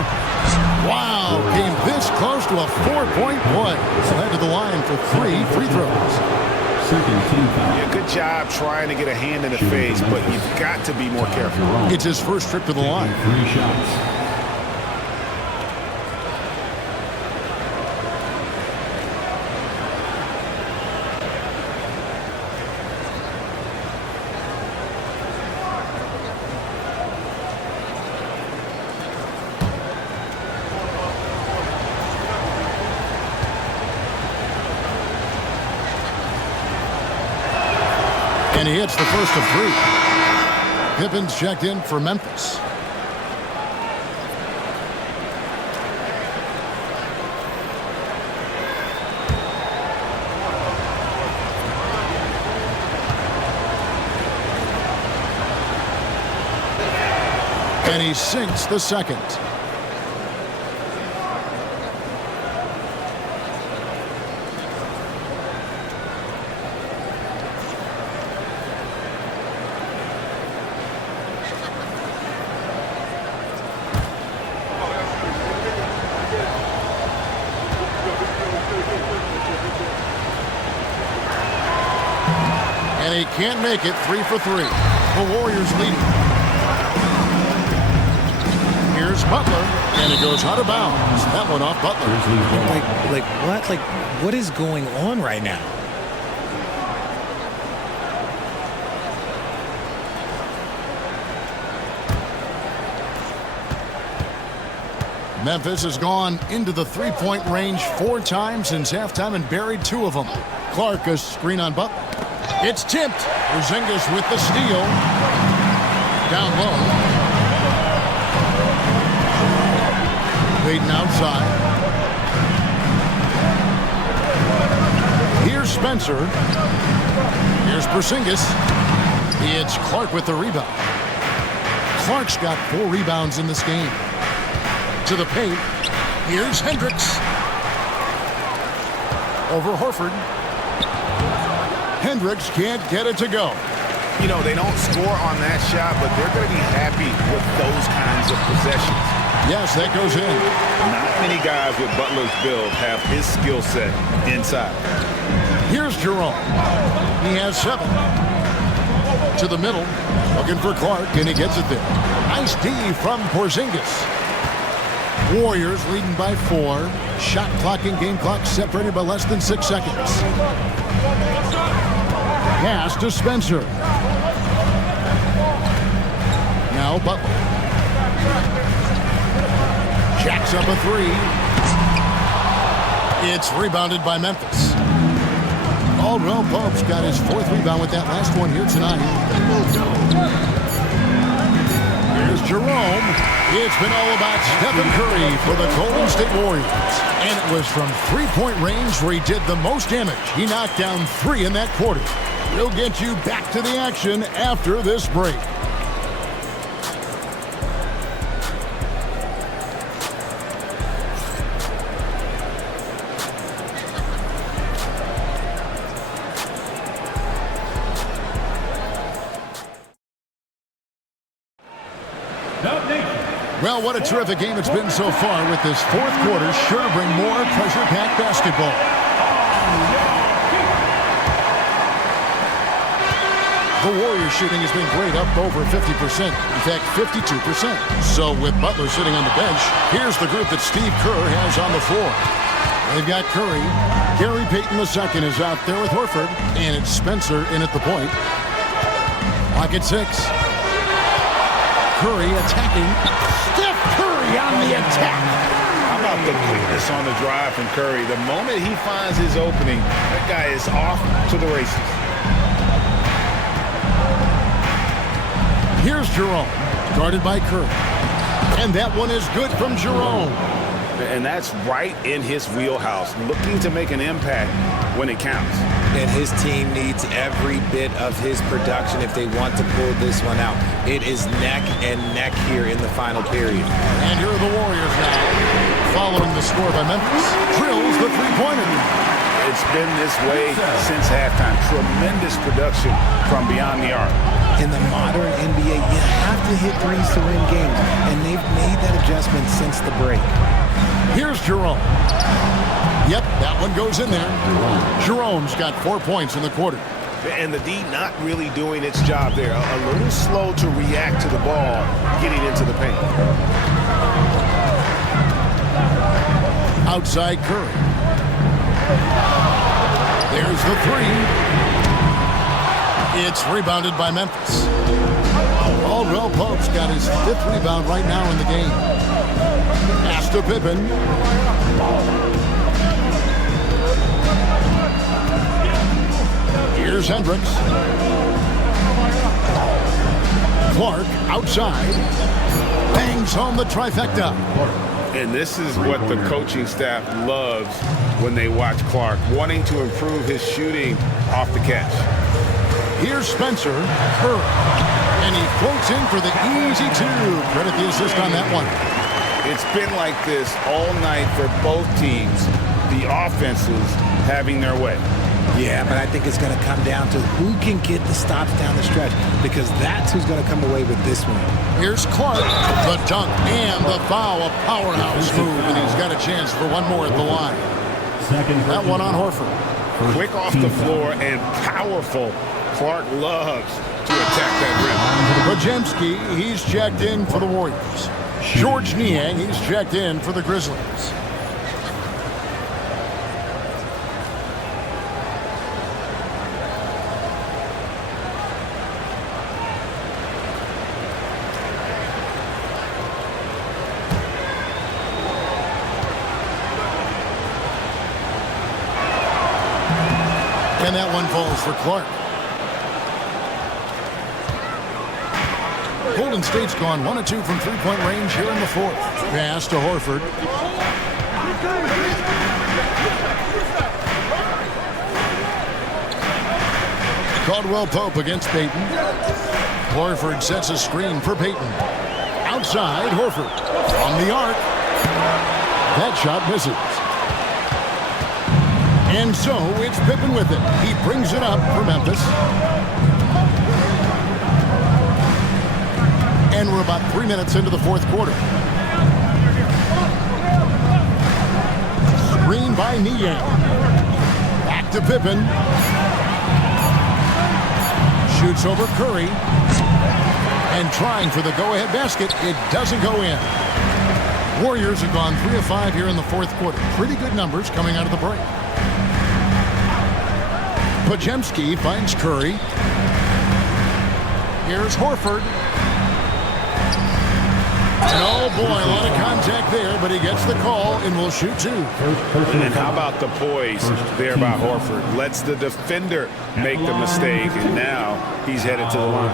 Wow, came this close to a 4-point play. Head to the line for 3 free throws. Yeah, good job trying to get a hand in the face, but you've got to be more careful. It's his first trip to the line. 3 shots. And he hits the first of 3. Pippen's checked in for Memphis. And he sinks the second. And he can't make it. 3 for 3. The Warriors leading. Here's Butler, and it goes out of bounds. That one off Butler. Like what? Like, what is going on right now? Memphis has gone into the three-point range 4 times since halftime and buried 2 of them. Clark, a screen on Butler. It's tipped. Porzingis with the steal. Down low. Payton outside. Here's Spencer. Here's Porzingis. It's Clark with the rebound. Clark's got 4 rebounds in this game. To the paint. Here's Hendricks. Over Horford. Hendricks can't get it to go. You know, they don't score on that shot, but they're going to be happy with those kinds of possessions. Yes, that goes in. Not many guys with Butler's build have his skill set inside. Here's Jerome. He has 7. To the middle. Looking for Clark, and he gets it there. Nice D from Porzingis. Warriors leading by 4. Shot clock and game clock separated by less than 6 seconds. Pass to Spencer. Now Butler. Jacks up a 3. It's rebounded by Memphis. Caldwell Pope's got his 4th rebound with that last one here tonight. Here's Jerome. It's been all about Stephen Curry for the Golden State Warriors. And it was from three-point range where he did the most damage. He knocked down 3 in that quarter. We'll get you back to the action after this break. Well, what a terrific game it's been so far, with this 4th quarter sure to bring more pressure-packed basketball. The Warriors shooting has been great, up over 50%. In fact, 52%. So with Butler sitting on the bench, here's the group that Steve Kerr has on the floor. They've got Curry. Gary Payton II is out there with Horford. And it's Spencer in at the point. Clock at 6. Curry attacking. Steph Curry on the attack. How about the quickness on the drive from Curry? The moment he finds his opening, that guy is off to the races. Here's Jerome, guarded by Curry. And that one is good from Jerome. And that's right in his wheelhouse, looking to make an impact when it counts. And his team needs every bit of his production if they want to pull this one out. It is neck and neck here in the final period. And here are the Warriors now, following the score by Memphis. Drills the three-pointer. It's been this way since halftime. Tremendous production from beyond the arc. In the modern NBA, you have to hit threes to win games, and they've made that adjustment since the break. Here's Jerome. Yep, that one goes in there. Jerome's got 4 points in the quarter. And the D not really doing its job there. A little slow to react to the ball getting into the paint. Outside Curry. There's the 3. It's rebounded by Memphis. Caldwell Pope's got his 5th rebound right now in the game. Pass to Pippen. Here's Hendricks. Clark outside. Bangs home the trifecta. And this is what the coaching staff loves when they watch Clark, wanting to improve his shooting off the catch. Here's Spencer Curry. And he floats in for the easy two. Credit the assist on that one. It's been like this all night for both teams. The offenses having their way. Yeah, but I think it's going to come down to who can get the stops down the stretch, because that's who's going to come away with this one. Here's Clark, the dunk and the foul, a powerhouse move, and he's got a chance for one more at the line. That one on Horford. Quick off the floor and powerful. Clark loves to attack that rim. Podziemski, he's checked in for the Warriors. George Niang, he's checked in for the Grizzlies. And that one falls for Clark. Golden State's gone 1 of 2 from three-point range here in the fourth. Pass to Horford. Caldwell Pope against Payton. Horford sets a screen for Payton. Outside, Horford. From the arc. That shot misses. And so it's Pippen with it. He brings it up for Memphis. And we're about 3 minutes into the fourth quarter. Screen by Niang. Back to Pippen. Shoots over Curry. And trying for the go-ahead basket. It doesn't go in. Warriors have gone 3 of 5 here in the fourth quarter. Pretty good numbers coming out of the break. Podziemski finds Curry. Here's Horford. And oh boy, a lot of contact there, but he gets the call and will shoot two. And how about the poise there by Horford? Lets the defender make the mistake, and now he's headed to the line.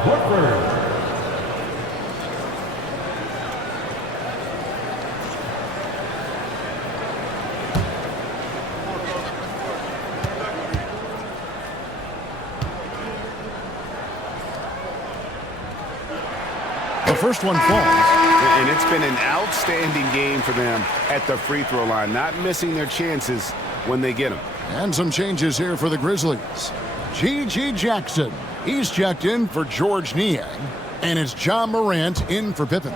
The first one falls. And it's been an outstanding game for them at the free throw line, not missing their chances when they get them. And some changes here for the Grizzlies. G.G. Jackson, he's checked in for George Niang, and it's John Morant in for Pippen.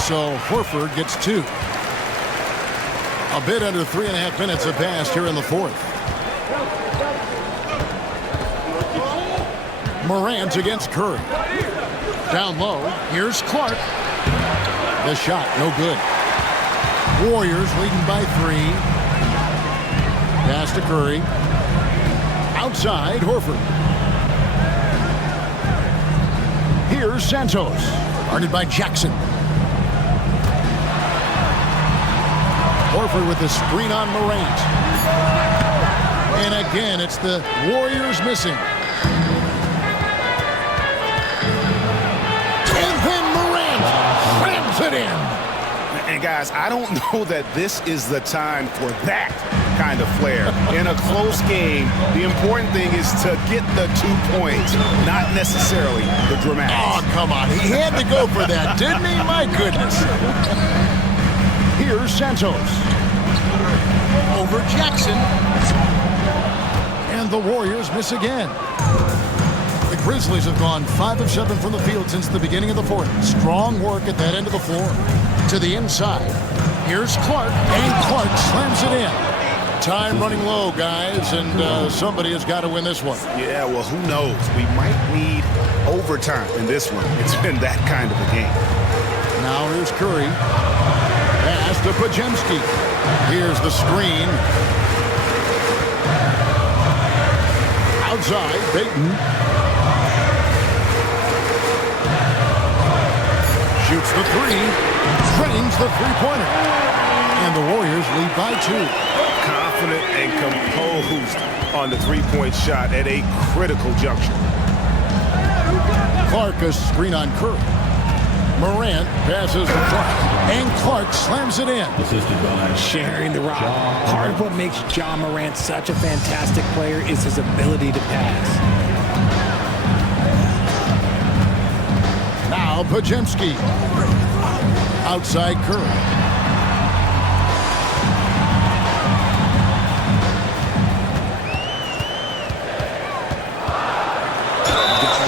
So Horford gets 2. A bit under 3.5 minutes have passed here in the fourth. Morant against Curry. Down low, here's Clark. The shot, no good. Warriors leading by 3. Pass to Curry. Outside, Horford. Here's Santos. Guarded by Jackson. Horford with the screen on Morant. And again, it's the Warriors missing. And then Morant slams it in. And guys, I don't know that this is the time for that kind of flair. In a close game, the important thing is to get the 2 points, not necessarily the dramatics. Oh, come on. He had to go for that, didn't he? My goodness. Here's Santos. Over Jackson. And the Warriors miss again. The Grizzlies have gone 5 of 7 from the field since the beginning of the fourth. Strong work at that end of the floor. To the inside. Here's Clark. And Clark slams it in. Time running low, guys, and somebody has got to win this one. Yeah, well, who knows? We might need overtime in this one. It's been that kind of a game. Now here's Curry. Pass to Podziemski. Here's the screen. Outside, Payton. Shoots the 3. Drains the three-pointer. And the Warriors lead by 2. confident and composed on the three-point shot at a critical juncture. Clark a screen on Curry. Morant passes to Clark, and Clark slams it in. Assisted by Sharing the rock. Part of what makes Ja Morant such a fantastic player is his ability to pass. Now Podziemski. Outside Curry.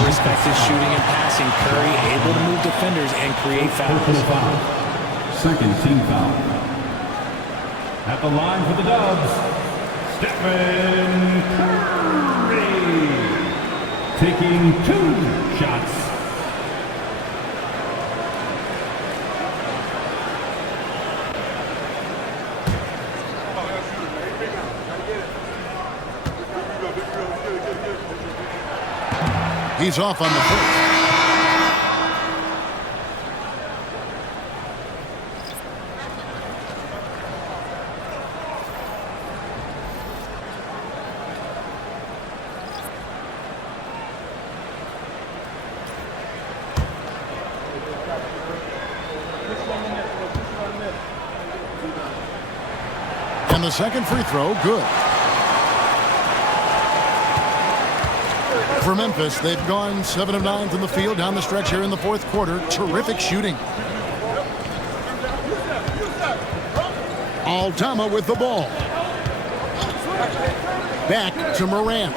Respect his shooting and passing. Curry able to move defenders and create fouls. foul. Second team foul. At the line for the Dubs, Stephen Curry. Taking 2 shots. He's off on the first. And the second free throw, good. For Memphis, they've gone 7 of 9 from the field down the stretch here in the fourth quarter. Terrific shooting. Altama with the ball. Back to Morant.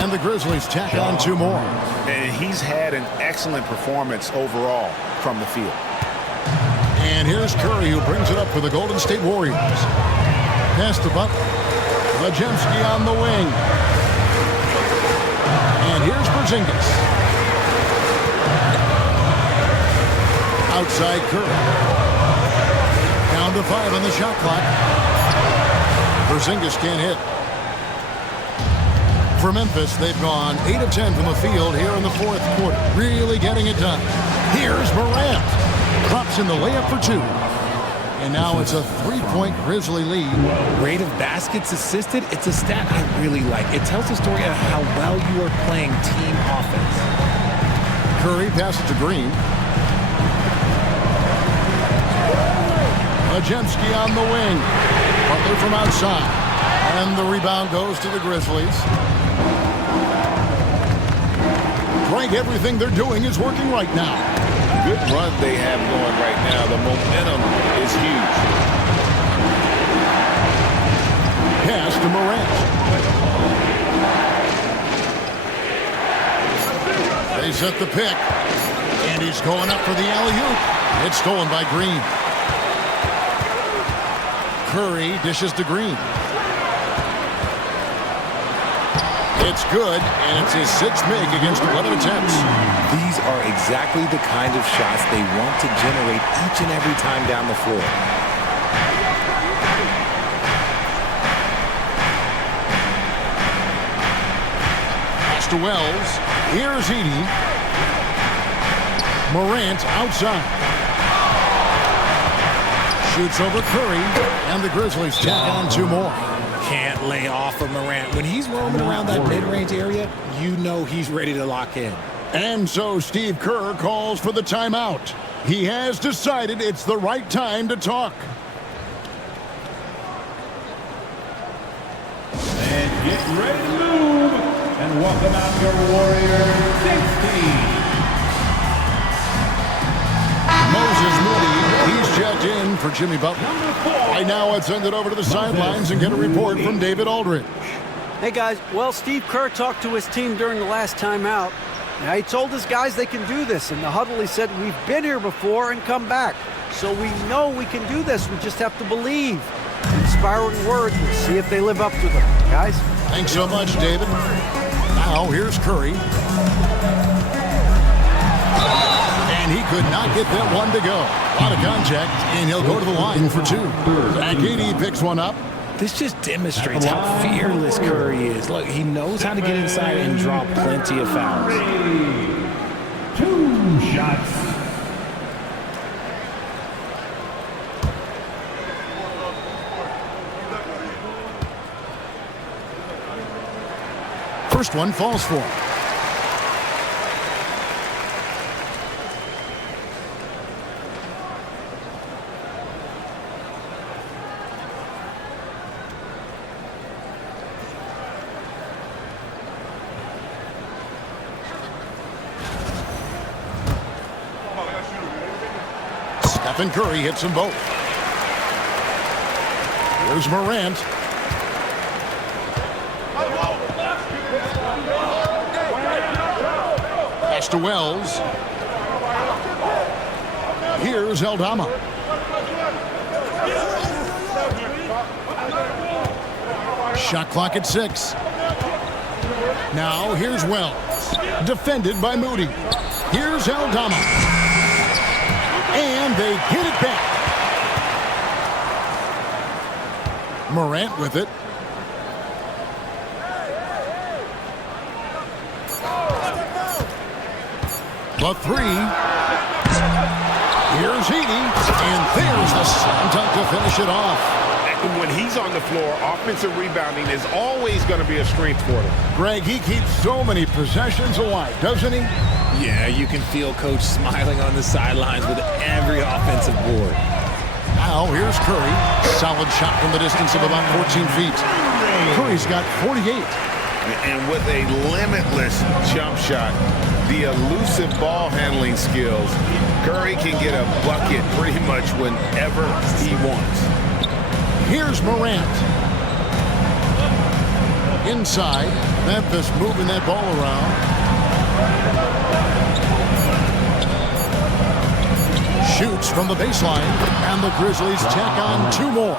And the Grizzlies tack on 2 more. And he's had an excellent performance overall from the field. And here's Curry, who brings it up for the Golden State Warriors. Pass to Butler. Podziemski on the wing. And here's Porzingis. Outside Curry. Down to 5 on the shot clock. Porzingis can't hit. For Memphis, they've gone 8 of 10 from the field here in the fourth quarter. Really getting it done. Here's Morant. Drops in the layup for 2. And now it's a 3-point Grizzly lead. Rate of baskets assisted, it's a stat I really like. It tells the story of how well you are playing team offense. Curry passes to Green. Podziemski on the wing. Butler from outside. And the rebound goes to the Grizzlies. Greg, everything they're doing is working right now. Good run they have going right now. The momentum is huge. Pass to Morant. They set the pick. And he's going up for the alley-oop. It's stolen by Green. Curry dishes to Green. It's good, and it's his 6th make against 11 attempts. These are exactly the kind of shots they want to generate each and every time down the floor. Pass to Wells. Here's Edey. Morant outside. Shoots over Curry, and the Grizzlies tack on 2 more. Can't lay off of Morant. When he's roaming around that mid-range area, you know he's ready to lock in. And so Steve Kerr calls for the timeout. He has decided it's the right time to talk. And get ready to move. And welcome out your Warrior 16. Moses Moody, he's checked in for Jimmy Butler. Right now, let's send it over to the sidelines and get a report from David Aldridge. Hey, guys. Well, Steve Kerr talked to his team during the last timeout. Now, he told his guys they can do this. In the huddle, he said, we've been here before and come back. So we know we can do this. We just have to believe. Inspiring words. We'll see if they live up to them. Guys? Thanks so much, David. Now, here's Curry. And he could not get that one to go. A lot of contact, and he'll go to the line for 2. Zach Edey picks one up. This just demonstrates how fearless Curry is. Look, he knows how to get inside and draw plenty of fouls. 2 shots. first one falls for him. Stephen Curry hits them both. Here's Morant. Pass to Wells. Here's Aldama. Shot clock at 6. Now here's Wells. Defended by Moody. Here's Aldama. And they get it back. Morant with it. The 3. Here's Heaney. And there's the slam dunk to finish it off. And when he's on the floor, offensive rebounding is always going to be a strength for him. Greg, he keeps so many possessions alive, doesn't he? Yeah, you can feel Coach smiling on the sidelines with every offensive board. Now here's Curry. Solid shot from the distance of about 14 feet. Curry's got 48. And with a limitless jump shot, the elusive ball handling skills, Curry can get a bucket pretty much whenever he wants. Here's Morant. Inside, Memphis moving that ball around. Shoots from the baseline, and the Grizzlies tack on 2 more.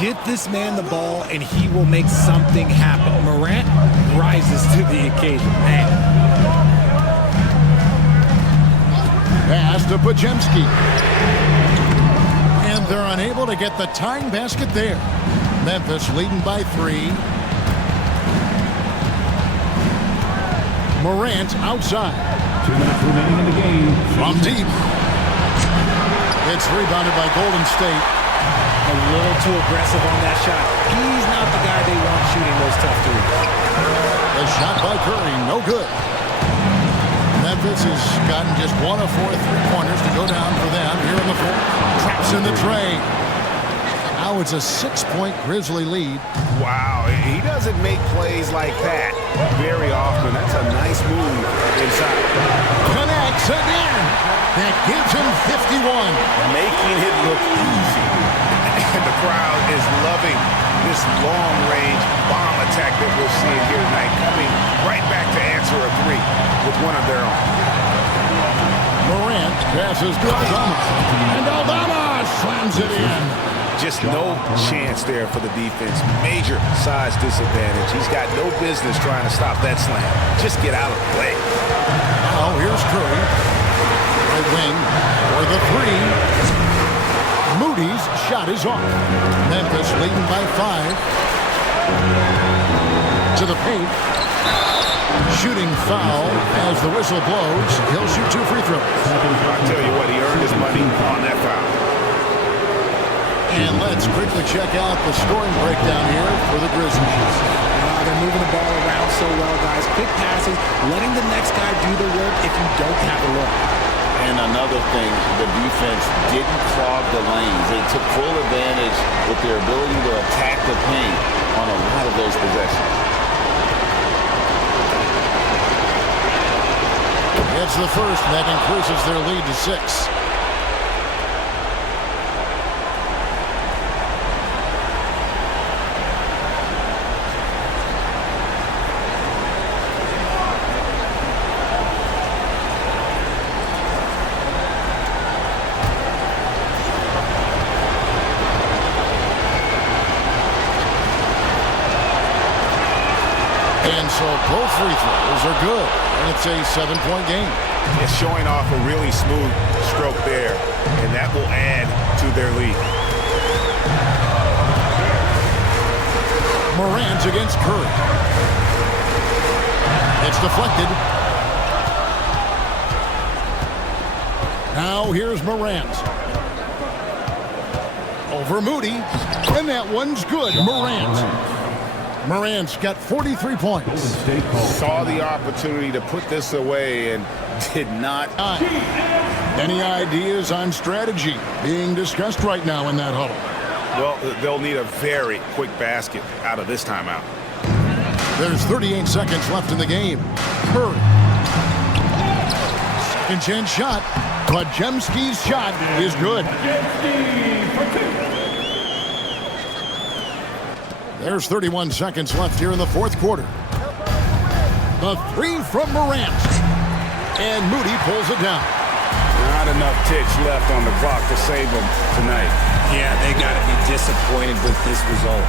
Get this man the ball, and he will make something happen. Morant rises to the occasion. Man. Pass to Podziemski. And they're unable to get the tying basket there. Memphis leading by 3. Morant outside. 2 minutes remaining in the game. From deep. It's rebounded by Golden State. A little too aggressive on that shot. He's not the guy they want shooting those tough threes. The shot by Curry, no good. Memphis has gotten just 1 of 4 3-pointers to go down for them here in the 4th. Traps in the tray. Now it's a 6-point Grizzly lead. Wow, he doesn't make plays like that very often. That's a nice move inside. Connects again. That gives him 51. Making it look easy. And the crowd is loving this long-range bomb attack that we're seeing here tonight, coming right back to answer a 3 with one of their own. Morant passes to Aldama. And Aldama slams it in. Just no chance there for the defense. Major size disadvantage. He's got no business trying to stop that slam. Just get out of the way. Now here's Curry. Right wing for the 3. Moody's shot is off. Memphis leading by 5. To the paint. Shooting foul as the whistle blows. He'll shoot 2 free throws. I'll tell you what, he earned his money on that foul. And let's quickly check out the scoring breakdown here for the Grizzlies. They're moving the ball around so well, guys. Quick passes, letting the next guy do the work if you don't have a look. And another thing, the defense didn't clog the lanes. They took full advantage with their ability to attack the paint on a lot of those possessions. It's the first, and that increases their lead to 6. And so both free throws are good. And it's a 7-point game. It's showing off a really smooth stroke there. And that will add to their lead. Morant against Curry. It's deflected. Now here's Morant. Over Moody. And that one's good. Morant. Morant's got 43 points. Saw the opportunity to put this away and did not. Any ideas on strategy being discussed right now in that huddle? Well, they'll need a very quick basket out of this timeout. There's 38 seconds left in the game. Curry. Second chance shot. But Jemski's shot is good. There's 31 seconds left here in the fourth quarter. The three from Morant. And Moody pulls it down. Not enough ticks left on the clock to save them tonight. Yeah, they got to be disappointed with this result.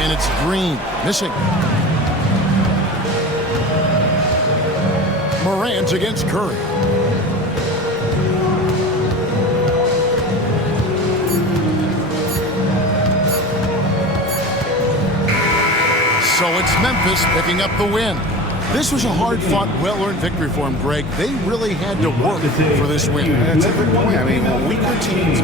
And it's Green missing. Morant against Curry. So it's Memphis picking up the win. This was a hard-fought, well-earned victory for them, Greg. They really had to work for this win. That's a good point. I mean, when weaker teams